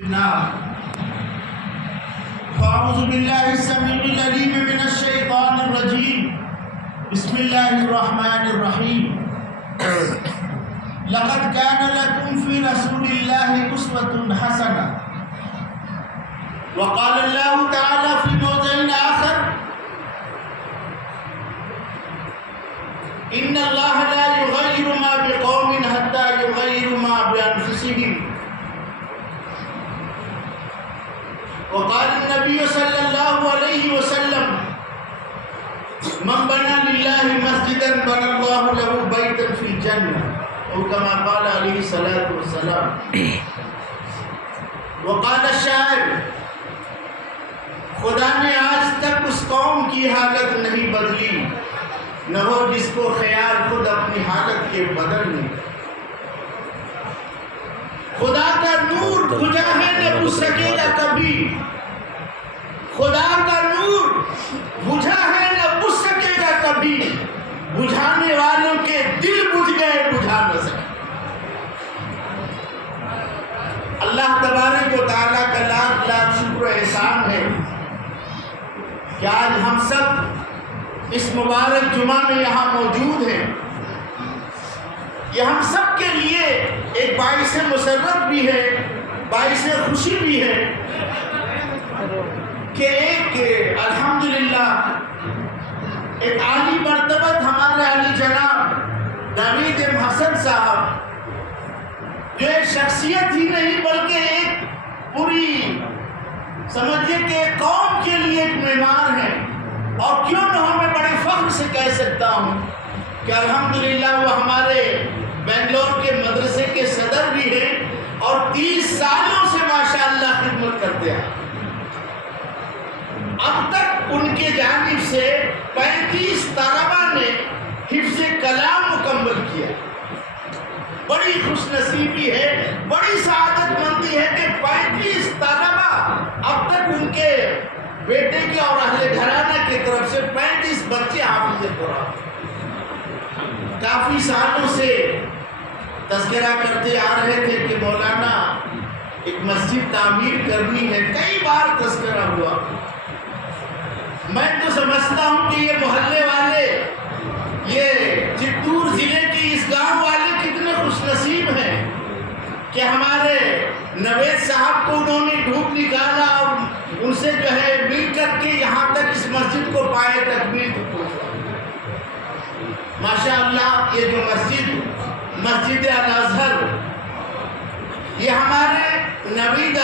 فأعوذ بالله السميع العليم من الشيطان الرجيم بسم الله الرحمن الرحيم لقد كان لكم في رسول الله أسوة حسنة وقال الله تعالى في موضع آخر إن الله لا يغير ما بقوم حتى يغيروا ما بأنفسهم وقال النبي صلى الله عليه وسلم من بنى لله مسجدا بنى الله له بيتا في الجنة أو كما قال عليه الصلاة والسلام وقال الشاعر خدا نے آج تک اس قوم کی حالت نہیں بدلی نہ ہو جس کو خیال خود اپنی حالت کے بدلنے خدا کا نور بجھا ہے نہ بجھ سکے گا کبھی خدا کا نور بجھا ہے نہ بجھ سکے گا کبھی بجھانے والوں کے دل بجھ گئے بجھا نہ سکے اللہ تبارک و تعالیٰ کا لاکھ لاکھ شکر و احسان ہے کہ آج ہم سب اس مبارک جمعہ میں یہاں موجود ہیں یہ ہم سب کے لیے ایک باعث مسرت بھی ہے باعث خوشی بھی ہے کہ ایک الحمدللہ ایک عالی مرتبت ہمارے علی جناب نوید حسن صاحب جو ایک شخصیت ہی نہیں بلکہ ایک پوری سمجھیے کہ قوم کے لیے ایک معمار ہے اور کیوں نہ میں بڑے فخر سے کہہ سکتا ہوں کہ الحمدللہ وہ ہمارے بنگلور کے مدرسے کے صدر بھی ہیں اور 30 سالوں سے ماشاءاللہ خدمت کرتے ہیں اب تک ان کے جانب سے 35 طلباء نے حفظ کلام مکمل کیا بڑی خوش نصیبی ہے بڑی سعادت مندی ہے کہ 35 طلباء اب تک ان کے بیٹے کے اور اہل گھرانہ کی طرف سے 35 بچے حافظ قرآن کافی سالوں سے تذکرہ کرتے آ رہے تھے کہ مولانا ایک مسجد تعمیر کرنی ہے کئی بار تذکرہ ہوا میں تو سمجھتا ہوں کہ یہ محلے والے یہ چتور ضلع کی اس گاؤں والے کتنے خوش نصیب ہیں کہ ہمارے نوید صاحب کو انہوں نے ڈھونڈ نکالا اور ان سے جو ہے مل کر کے یہاں تک اس مسجد کو پائے تکمیل کو پہنچا ماشاءاللہ یہ جو مسجد الازہر یہ ہمارے نوید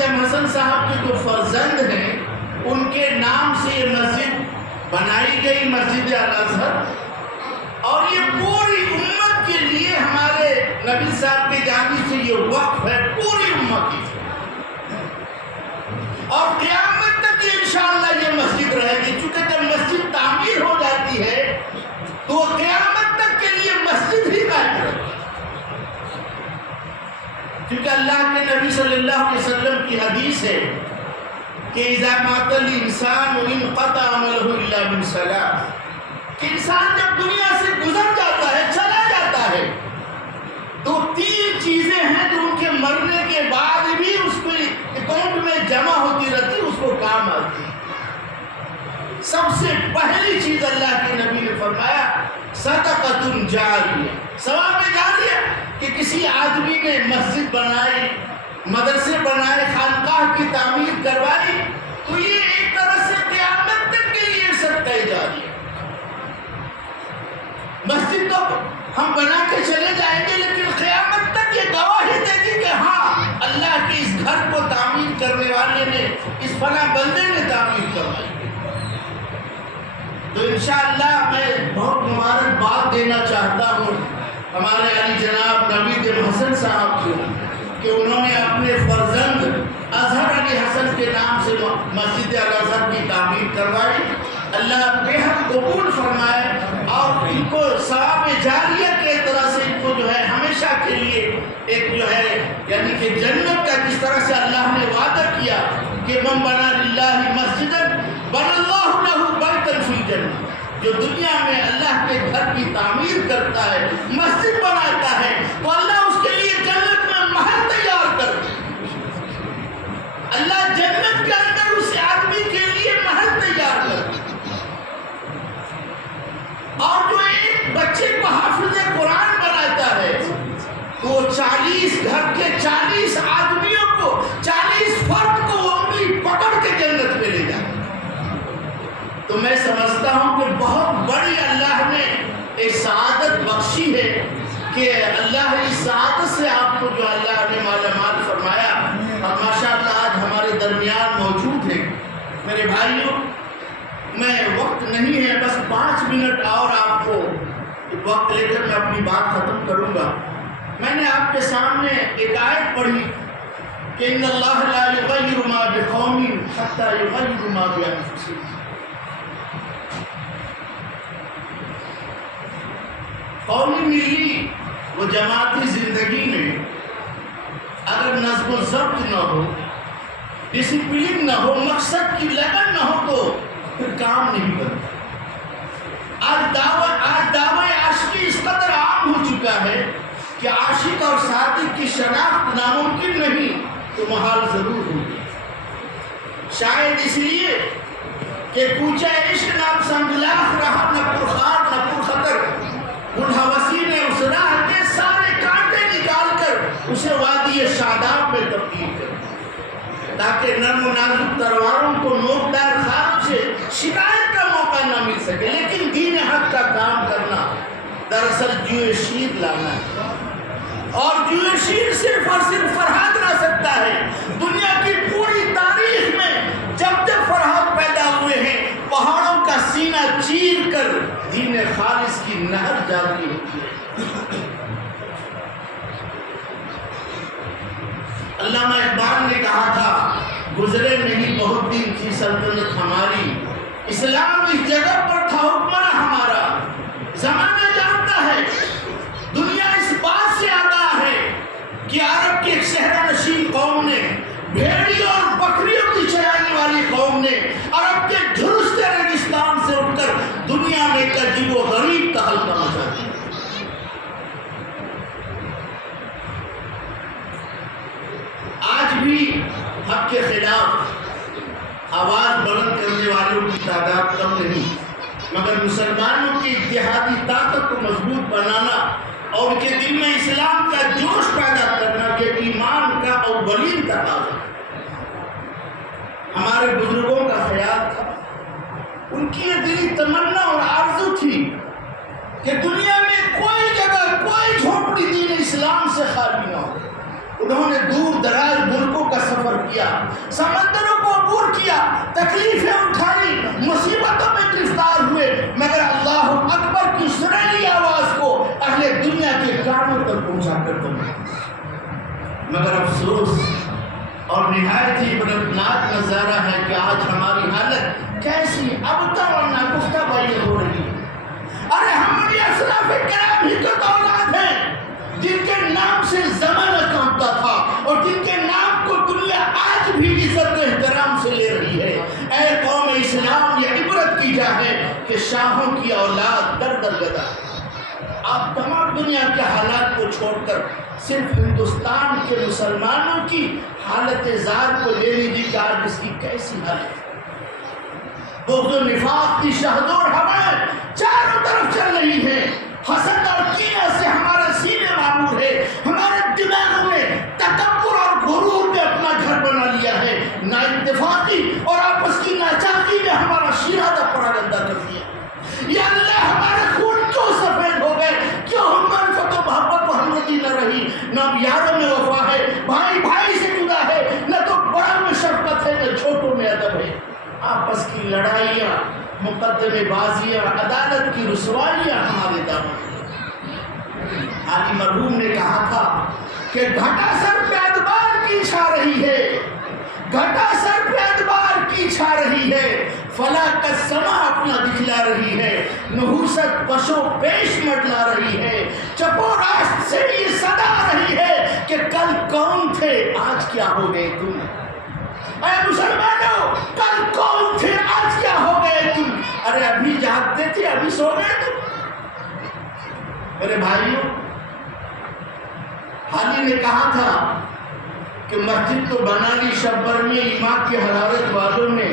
حسن صاحب کے جو فرزند ہیں ان کے نام سے یہ مسجد بنائی گئی مسجد الازہر اور یہ پوری امت کے لیے ہمارے نبی صاحب کی جانب سے یہ وقف ہے پوری امت کی اور قیامت تک یہ انشاءاللہ یہ مسجد رہے گی چونکہ جب مسجد تعمیر ہو جاتی ہے تو قیامت تک کے لیے مسجد ہی قائم رہے گی کیونکہ اللہ کے نبی صلی اللہ علیہ وسلم کی حدیث ہے کہ اذا مات الانسان انقطع عمله الا من ثلاث کہ انسان جب دنیا سے گزر جاتا ہے چلا جاتا ہے تو 3 چیزیں ہیں جو ان کے مرنے کے بعد بھی اس کو اکاؤنٹ میں جمع ہوتی رہتی اس کو کام آتی سب سے پہلی چیز اللہ کے نبی نے فرمایا صدقۃ جاریہ ثواب جاریہ کہ کسی آدمی نے مسجد بنائی مدرسے بنائے خانقاہ کی تعمیر کروائی تو یہ ایک طرح سے قیامت تک کے لیے صدقہ جاریہ مسجد تو ہم بنا کے چلے جائیں گے لیکن قیامت تک یہ گواہی دے گی کہ ہاں اللہ کے اس گھر کو تعمیر کرنے والے نے اس فلاں بندے نے تعمیر کروائی تو انشاءاللہ میں بہت مبارکباد دینا چاہتا ہوں ہمارے علی جناب نوید حسن صاحب کو کہ انہوں نے اپنے فرزند اظہر علی حسن کے نام سے مسجد الازہر کی تعمیر کروائی اللہ بےحد قبول فرمائے اور ان کو ثواب جاریہ کے طرح سے ان کو جو ہے ہمیشہ کے لیے ایک جو ہے یعنی کہ جنت کا جس طرح سے اللہ نے وعدہ کیا کہ من بنا للہ مسجدا بنى اللہ لہ بیتا فی الجنہ جو دنیا میں اللہ کے گھر کی تعمیر کرتا ہے مسجد بناتا ہے تو اللہ اس کے لیے جنت میں محل تیار کر دے اللہ جنت کے اندر اس آدمی کے لیے محل تیار کر دے. اور جو ایک بچے کو حافظ قرآن بناتا ہے وہ 40 گھر کے 40 آدمیوں کو 40 فرد کو وہ انگلی پکڑ کے جنت میں لے جائے. تو میں سمجھتا ہوں کہ بہت بڑی اللہ نے ایک سعادت بخشی ہے کہ اللہ اس سعادت سے آپ کو جو اللہ نے مالا مال فرمایا اور ماشاءاللہ آج ہمارے درمیان موجود ہے. میرے بھائیوں میں وقت نہیں ہے، بس 5 منٹ اور آپ کو وقت لے کر میں اپنی بات ختم کروں گا. میں نے آپ کے سامنے ایک آیت پڑھی کہ ان اللہ لا یغیر ما بقوم حتی یغیروا ما بانفسہم. قومی ملی و جماعتی زندگی میں اگر نظم و ضبط نہ ہو، ڈسپلن نہ ہو، مقصد کی لگن نہ ہو تو پھر کام نہیں بنتا. آج دعوی عاشقی اس قدر عام ہو چکا ہے کہ عاشق اور صادق کی شناخت ناممکن نہیں تو محال ضرور ہوگی. شاید اس لیے کہ کوچہ عشق نہ سنگلاخ رہا، نہ پرخار نہ پرخطر. بوڑھا وسیع نے اس راہ کے سارے کانٹے نکال کر اسے وادی شاداب میں تبدیل کر تاکہ نرم و نازک تلواروں کو نوکدار خار سے شکایت کا موقع نہ مل سکے. لیکن دین حق کا کام کرنا دراصل جوئے شیر لانا ہے، اور جوئے شیر صرف اور صرف فرہاد لا سکتا ہے. دنیا کی پوری تاریخ میں جب جب فرہاد پیدا ہوئے ہیں پہاڑوں کا سینہ چیر کر دین خالص کی نہر جاری ہوتی ہے. علامہ اقبال نے کہا تھا گزرے نہیں بہت دن تھی سلطنت ہماری، اسلام اس جگہ پر تھا حکمراں ہمارا. زمانہ جانتا ہے، دنیا اس بات سے آگاہ ہے کہ عرب کی ایک صحرا نشین قوم نے، بھیڑیوں اور بکریوں کی چرانے والی قوم نے عرب کے جھلستے ریگستان سے اٹھ کر دنیا میں ایک عجیب و غریب تہلکہ مچا دیا. آج بھی حق کے خلاف آواز بلند کرنے والوں کی تعداد کم نہیں، مگر مسلمانوں کی اتحادی طاقت کو مضبوط بنانا اور ان کے دل میں اسلام کا جوش پیدا کرنا کہ ایمان کا اولین تقاضا. ہمارے بزرگوں کا خیال تھا، ان کی یہ دلی تمنا اور آرزو تھی کہ دنیا میں کوئی جگہ کوئی جھونپڑی دین اسلام سے خالی نہ ہو. انہوں نے دور دراز ملکوں کا سفر کیا، سمندروں کو عبور کیا، تکلیفیں اٹھائی، مصیبتوں میں گرفتار ہوئے، مگر اللہ اکبر کی سریلی آواز کو اہل دنیا کے کانوں تک پہنچا کر دوں. مگر افسوس اور نہایت ہی عبرتناک نظارہ ہے کہ آج ہماری حالت کیسی ابتر اور ناگفتہ بیان ہو رہی ہے. ارے ہماری اسلاف کرام ہی تو اولاد ہیں جن کے نام سے زمانہ کانپتا تھا اور جن کے نام کو دنیا آج بھی عزت و احترام سے لے رہی ہے. اے قوم اسلام، یہ عبرت کی جا ہے کہ شاہوں کی اولاد در در گدا. آپ تمام دنیا کے حالات کو چھوڑ کر صرف ہندوستان کے مسلمانوں کی حالت زار کو لے لیجیے کہ آج اس کی کیسی حالت ہے. بغض و نفاق کی شہدور ہوائیں چاروں طرف چل رہی ہیں. حسد اور کینہ سے ہمارا سینے معمور ہے، ہمارے دماغ میں تکبر اور غرور نے اپنا گھر بنا لیا ہے. نا اتفاقی اور آپس کی ناچاقی نے ہمارا شیرازہ پراگندہ کر دیا. یا اللہ ہمارے خون کیوں سفید ہو گئے؟ کیوں ہم معرفت و محبت و ہمدردی نہ رہی؟ نہ یاروں میں وفا ہے، بھائی بھائی سے جدا ہے، نہ تو بڑا میں شفقت ہے، نہ چھوٹوں میں ادب ہے. آپس کی لڑائیاں، مقدمے بازیاں، عدالت کی رسوائیاں ہمارے دامن. علی مرحوم نے کہا تھا کہ گھٹا سر پہ ادبار کی چھا رہی ہے، گھٹا سر پہ ادبار کی چھا رہی ہے، فلک کا سما اپنا دکھلا رہی ہے، نحوست پشو پیش مٹلا رہی ہے، چپو راست سے یہ صدا رہی ہے کہ کل کون تھے آج کیا ہو گئے تم. اے مسلمانوں، کل کون تھے آج کیا ہو گئے تم. ارے ابھی جاگتے تھے، ابھی سو گئے تم. میرے بھائیوں، حالی نے کہا تھا کہ مسجد تو بنا لی شبر میں ایمان کی حرارت والوں نے،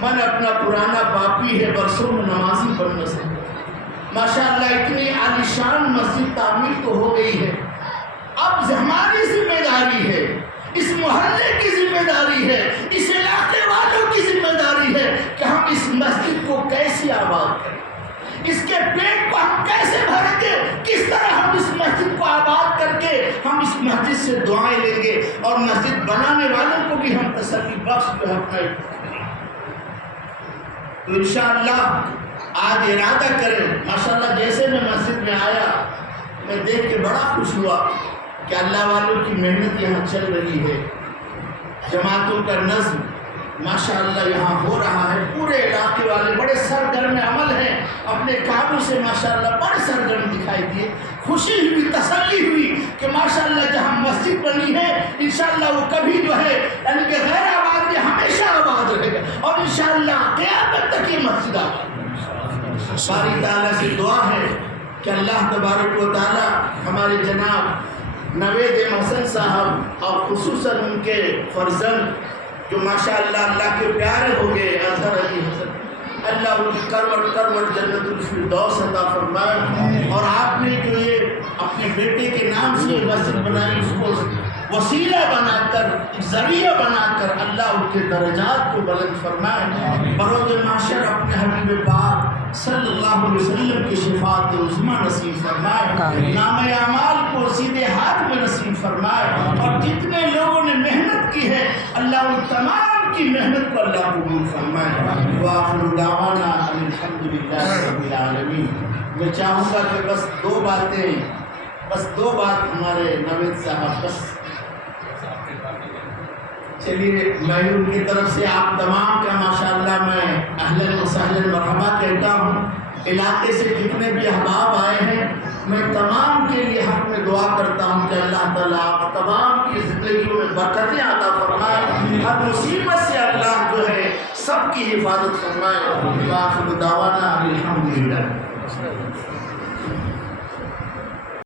من اپنا پرانا باپی ہے برسوں میں نمازی بن نہ سکے۔ ماشاءاللہ اتنی عالیشان مسجد تعمیر تو ہو گئی ہے، اب ہماری ذمہ داری ہے، اس محلے کی ذمہ داری ہے، اس علاقے والوں کی ذمہ داری ہے کہ ہم اس مسجد کو کیسے آباد کریں، اس کے پیٹ کو ہم کیسے بھریں گے، کس طرح ہم اس مسجد کو آباد کر کے ہم اس مسجد سے دعائیں لیں گے اور مسجد بنانے والوں کو بھی ہم تسلی بخش جو ہے تو انشاءاللہ آج ارادہ کریں۔ ماشاءاللہ جیسے میں مسجد میں آیا میں دیکھ کے بڑا خوش ہوا کہ اللہ والوں کی محنت یہاں چل رہی ہے، جماعتوں کا نظم ماشاءاللہ یہاں ہو رہا ہے، پورے علاقے والے بڑے سرگرم عمل ہیں، اپنے کاموں سے ماشاءاللہ بڑے سرگرم دکھائی دیے، خوشی ہوئی، تسلی ہوئی کہ ماشاءاللہ جہاں مسجد بنی ہے انشاءاللہ وہ کبھی جو ہے یعنی کہ غیر آباد میں ہمیشہ آباد رہے گا اور انشاءاللہ قیامت تک یہ مسجد آباد۔ باری تعالیٰ سے دعا ہے کہ اللہ تبارک و تعالیٰ ہمارے جناب نوید حسن صاحب اور خصوصاً ان کے فرزند جو ماشاءاللہ اللہ کے پیارے ہو گئے اظہر علی حسن، اللہ ان کی کروٹ جنت الفردوس عطا فرمائے، اور آپ نے جو یہ اپنے بیٹے کے نام سے یہ مسجد بنائی اس کو وسیلہ بنا کر، ذریعہ بنا کر اللہ ان کے درجات کو بلند فرمائے، بروز محشر اپنے حبیب پاک صلی اللہ علیہ وسلم کی شفاعت عظمیٰ نصیب فرمائے، نام اعمال کو سیدھے ہاتھ میں نصیب فرمائے، اور جتنے لوگوں نے محنت کی ہے اللہ ان تمام کی محنت کو اللہ قبول فرمائے۔ وآخر دعوانا الحمدللہ رب العالمین۔ میں چاہوں گا کہ بس دو بات ہمارے نوید صاحب بس چلیے میں ان کی طرف سے آپ تمام کا ماشاءاللہ میں اہلاً و سہلاً مرحبا کہتا ہوں۔ علاقے سے جتنے بھی احباب آئے ہیں میں تمام کے لیے حق میں دعا کرتا ہوں کہ اللہ تعالیٰ آپ تمام کی زندگیوں میں برکتیں عطا فرمائے، ہر مصیبت سے اللہ جو ہے سب کی حفاظت فرمائے۔ وآخر دعوانا الحمدللہ۔